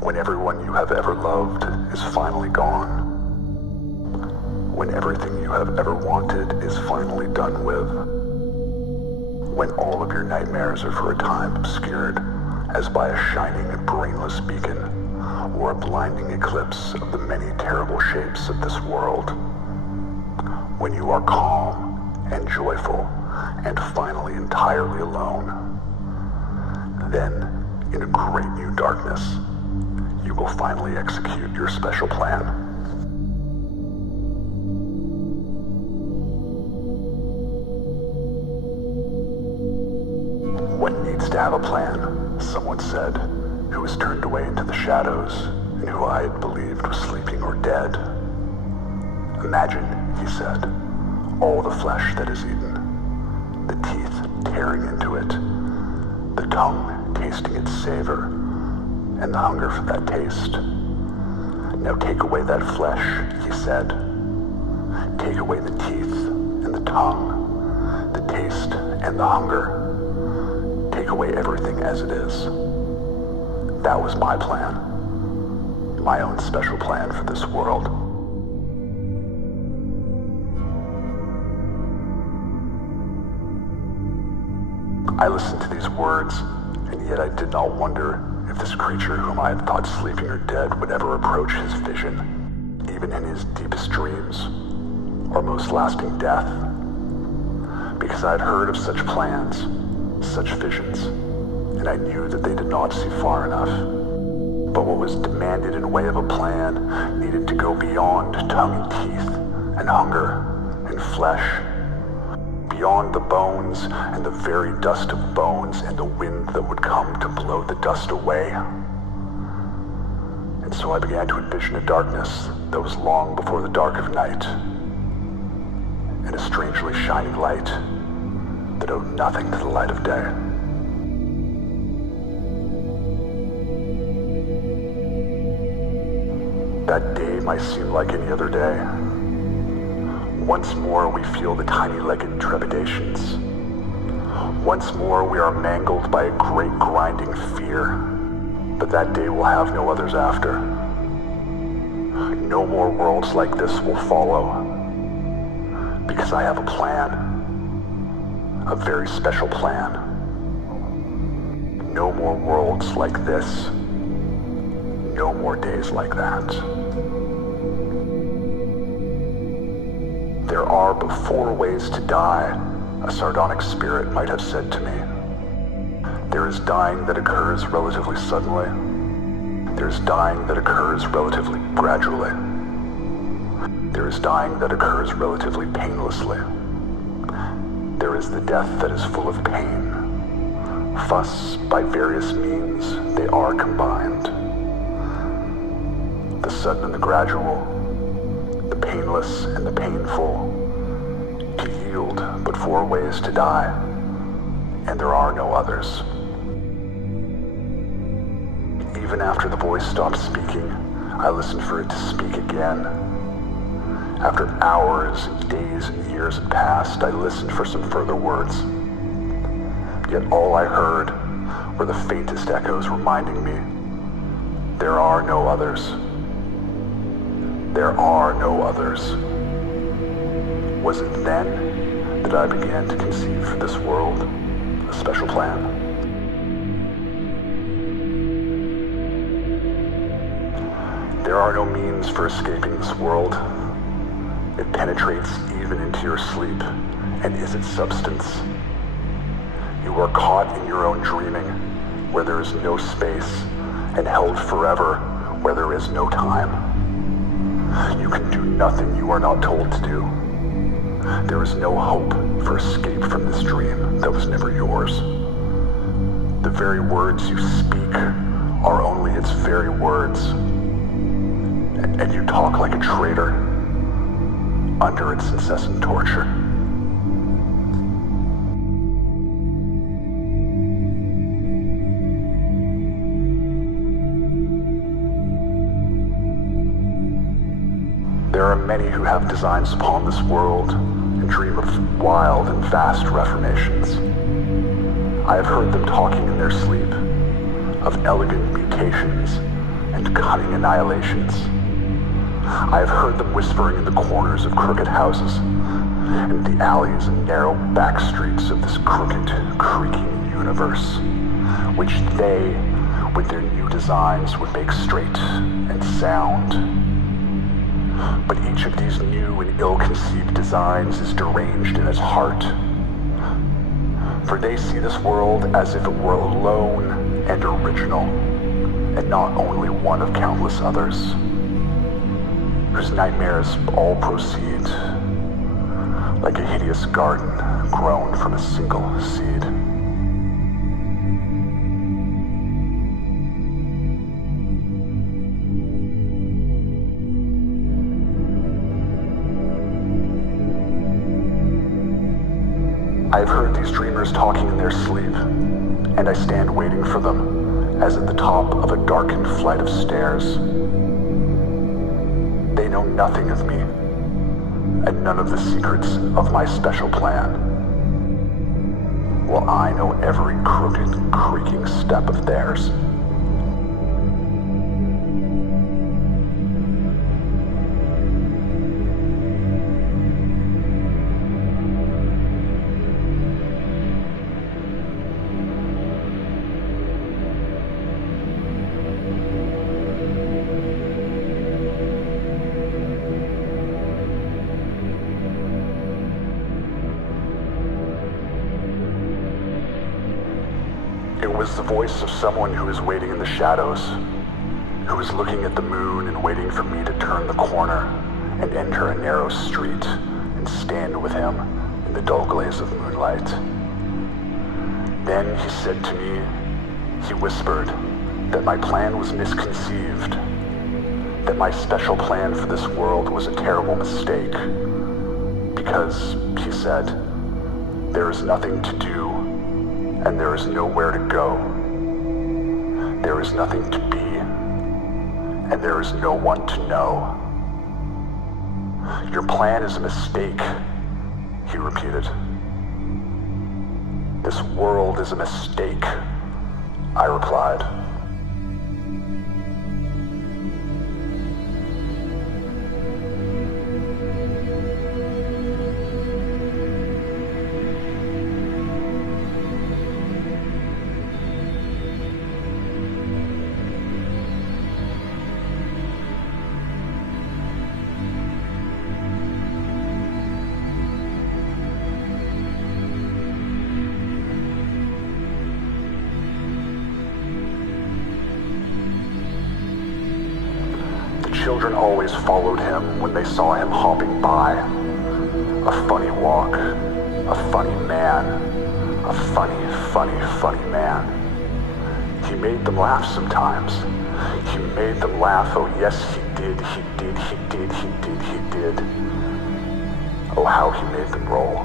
When everyone you have ever loved is finally gone. When everything you have ever wanted is finally done with. When all of your nightmares are for a time obscured as by a shining and brainless beacon or a blinding eclipse of the many terrible shapes of this world. When you are calm and joyful and finally entirely alone. Then, in a great new darkness, you will finally execute your special plan. One needs to have a plan, someone said, who was turned away into the shadows and who I had believed was sleeping or dead. Imagine, he said, all the flesh that is eaten, the teeth tearing into it, the tongue tasting its savor, and the hunger for that taste. Now take away that flesh, he said. Take away the teeth and the tongue, the taste and the hunger. Take away everything as it is. That was my plan. My own special plan for this world. I listened to these words, and yet I did not wonder if this creature whom I had thought sleeping or dead would ever approach his vision, even in his deepest dreams, or most lasting death. Because I had heard of such plans, such visions, and I knew that they did not see far enough. But what was demanded in way of a plan needed to go beyond tongue and teeth, and hunger, and flesh, beyond the bones and the very dust of bones and the wind that would come to blow the dust away. And so I began to envision a darkness that was long before the dark of night, and a strangely shining light that owed nothing to the light of day. That day might seem like any other day. Once more we feel the tiny-legged trepidations. Once more we are mangled by a great grinding fear. But that day will have no others after. No more worlds like this will follow. Because I have a plan. A very special plan. No more worlds like this. No more days like that. There are but 4 ways to die, a sardonic spirit might have said to me. There is dying that occurs relatively suddenly. There is dying that occurs relatively gradually. There is dying that occurs relatively painlessly. There is the death that is full of pain. Thus, by various means, they are combined. The sudden and the gradual, the painless and the painful, to yield but 4 ways to die, and there are no others. Even after the voice stopped speaking, I listened for it to speak again. After hours and days and years had passed, I listened for some further words. Yet all I heard were the faintest echoes reminding me, there are no others. There are no others. Was it then that I began to conceive for this world a special plan? There are no means for escaping this world. It penetrates even into your sleep and is its substance. You are caught in your own dreaming, where there is no space, and held forever, where there is no time. You can do nothing you are not told to do. There is no hope for escape from this dream that was never yours. The very words you speak are only its very words. And you talk like a traitor under its incessant torture. There are many who have designs upon this world and dream of wild and vast reformations. I have heard them talking in their sleep of elegant mutations and cunning annihilations. I have heard them whispering in the corners of crooked houses, and the alleys and narrow back streets of this crooked, creaking universe, which they, with their new designs, would make straight and sound. But each of these new and ill-conceived designs is deranged in its heart, for they see this world as if it were alone and original, and not only one of countless others, whose nightmares all proceed like a hideous garden grown from a single seed. I have heard these dreamers talking in their sleep, and I stand waiting for them, as at the top of a darkened flight of stairs. They know nothing of me, and none of the secrets of my special plan, while I know every crooked, creaking step of theirs. It was the voice of someone who is waiting in the shadows, who is looking at the moon and waiting for me to turn the corner and enter a narrow street and stand with him in the dull glaze of moonlight. Then he said to me, he whispered, that my plan was misconceived, that my special plan for this world was a terrible mistake, because, he said, there is nothing to do, and there is nowhere to go. There is nothing to be, and there is no one to know. Your plan is a mistake, he repeated. This world is a mistake, I replied. Children always followed him when they saw him hopping by. A funny walk, a funny man, a funny man. He made them laugh sometimes. He made them laugh, oh yes he did. Oh, how he made them roll.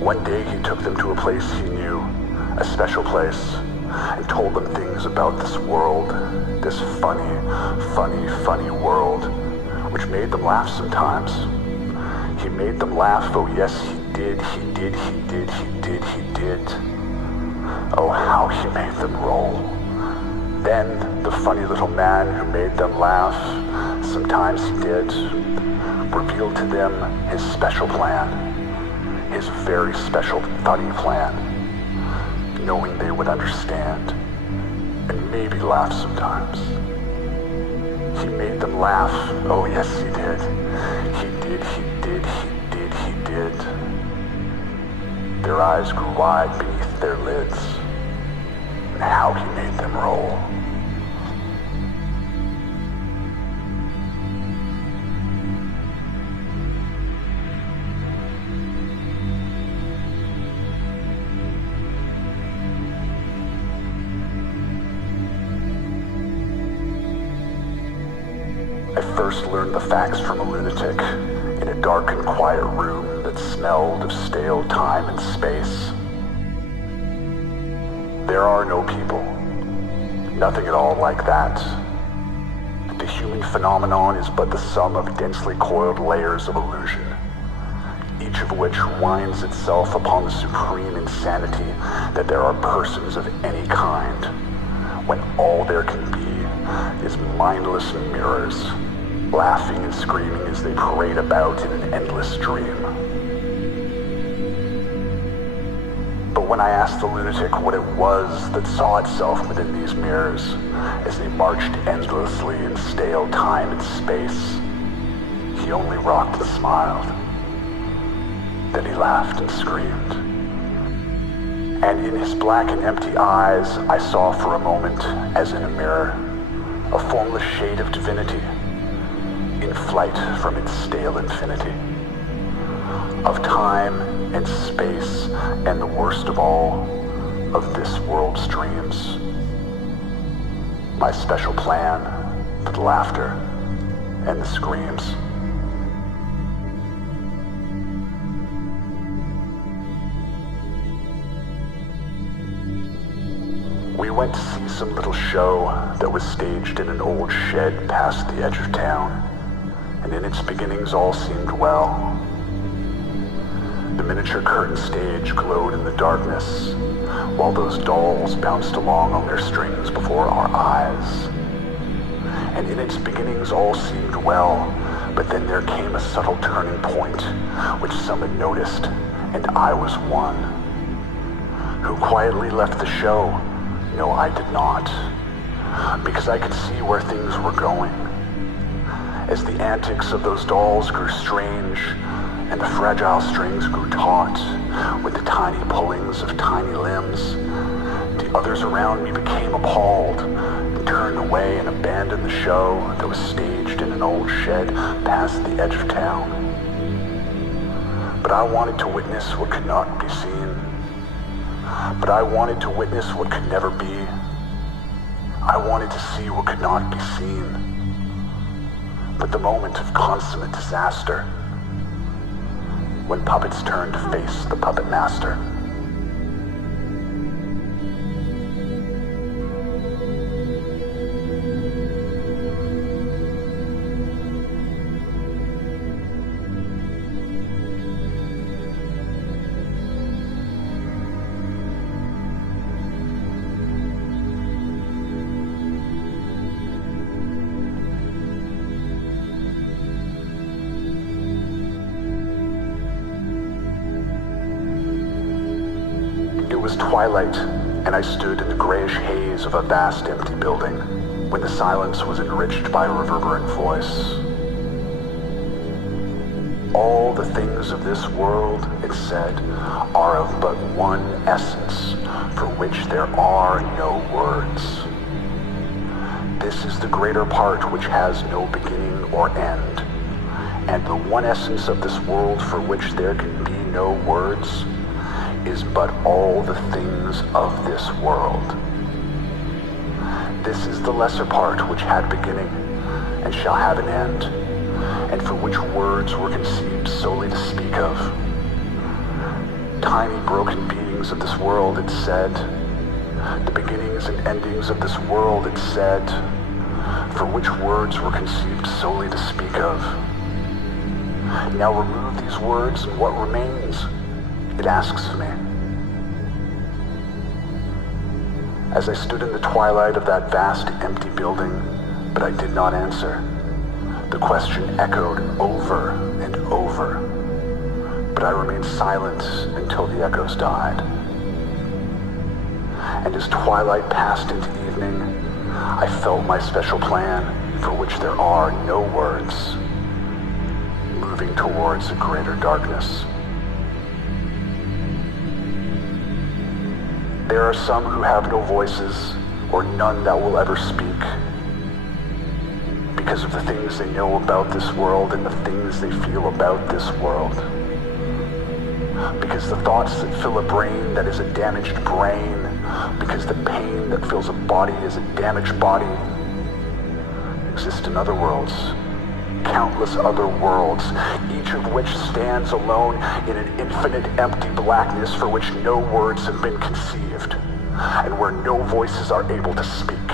One day he took them to a place he knew, a special place, and told them things about this world, this funny world, which made them laugh sometimes. He made them laugh, oh yes he did. Oh, how he made them roll. Then the funny little man who made them laugh, sometimes he did, revealed to them his special plan. His very special funny plan, knowing they would understand, and maybe laugh sometimes. He made them laugh, oh yes he did. He did. Their eyes grew wide beneath their lids, and how he made them roll. I first learned the facts from a lunatic in a dark and quiet room that smelled of stale time and space. There are no people, nothing at all like that. The human phenomenon is but the sum of densely coiled layers of illusion, each of which winds itself upon the supreme insanity that there are persons of any kind, when all there can be is mindless mirrors, laughing and screaming as they parade about in an endless dream. But when I asked the lunatic what it was that saw itself within these mirrors, as they marched endlessly in stale time and space, he only rocked and smiled. Then he laughed and screamed. And in his black and empty eyes, I saw for a moment, as in a mirror, a formless shade of divinity, in flight from its stale infinity, of time and space, and the worst of all, of this world's dreams. My special plan for the laughter and the screams. We went to see some little show that was staged in an old shed past the edge of town, and in its beginnings all seemed well. The miniature curtain stage glowed in the darkness, while those dolls bounced along on their strings before our eyes. And in its beginnings all seemed well, but then there came a subtle turning point, which some had noticed, and I was one. Who quietly left the show? No, I did not, because I could see where things were going. As the antics of those dolls grew strange, and the fragile strings grew taut, with the tiny pullings of tiny limbs, the others around me became appalled, and turned away and abandoned the show that was staged in an old shed past the edge of town. But I wanted to witness what could not be seen. But I wanted to witness what could never be. I wanted to see what could not be seen. But the moment of consummate disaster, when puppets turned to face the puppet master. It was twilight, and I stood in the grayish haze of a vast empty building, when the silence was enriched by a reverberant voice. All the things of this world, it said, are of but one essence, for which there are no words. This is the greater part which has no beginning or end, and the one essence of this world for which there can be no words is but all the things of this world. This is the lesser part which had beginning and shall have an end, and for which words were conceived solely to speak of. Tiny broken beings of this world, it said, the beginnings and endings of this world, it said, for which words were conceived solely to speak of. Now remove these words, and what remains? It asks of me. As I stood in the twilight of that vast empty building, but I did not answer, the question echoed over and over, but I remained silent until the echoes died. And as twilight passed into evening, I felt my special plan, for which there are no words, moving towards a greater darkness. There are some who have no voices, or none that will ever speak, because of the things they know about this world and the things they feel about this world. Because the thoughts that fill a brain that is a damaged brain, because the pain that fills a body is a damaged body, exist in other worlds. Countless other worlds, each of which stands alone in an infinite empty blackness for which no words have been conceived, and where no voices are able to speak.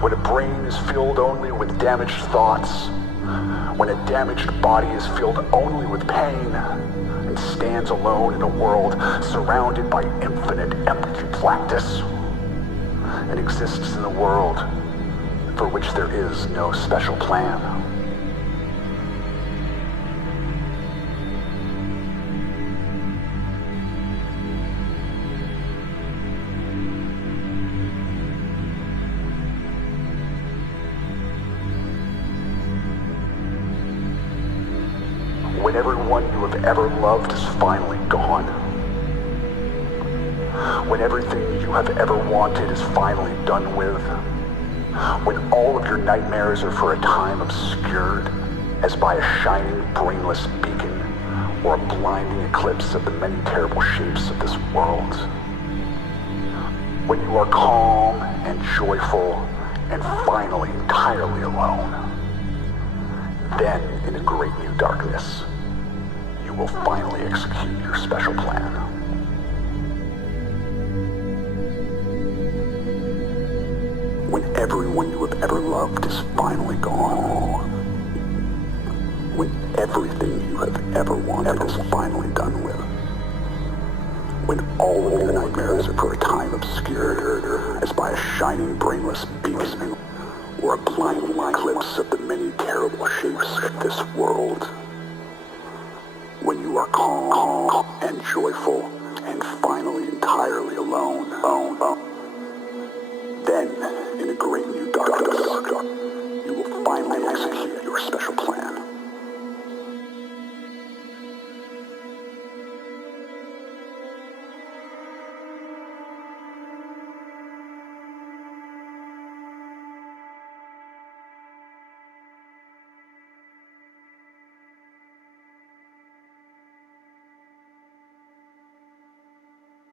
When a brain is filled only with damaged thoughts, When a damaged body is filled only with pain and stands alone in a world surrounded by infinite empty blackness, and exists in a world for which there is no special plan. When everyone you have ever loved is finally gone. When everything you have ever wanted is finally done with. When all of your nightmares are for a time obscured, as by a shining, brainless beacon, or a blinding eclipse of the many terrible shapes of this world. When you are calm and joyful and finally entirely alone. Then, in a great new darkness, you will finally execute your special plan. When everyone you have ever loved is finally gone. When everything you have ever wanted is finally done with. When all of your nightmares are for a time obscured, as by a shining, brainless beacon, or a blinding eclipse of the many terrible shapes of this world. When you are calm and joyful and finally entirely alone. Then, in a great new darkness, you will finally execute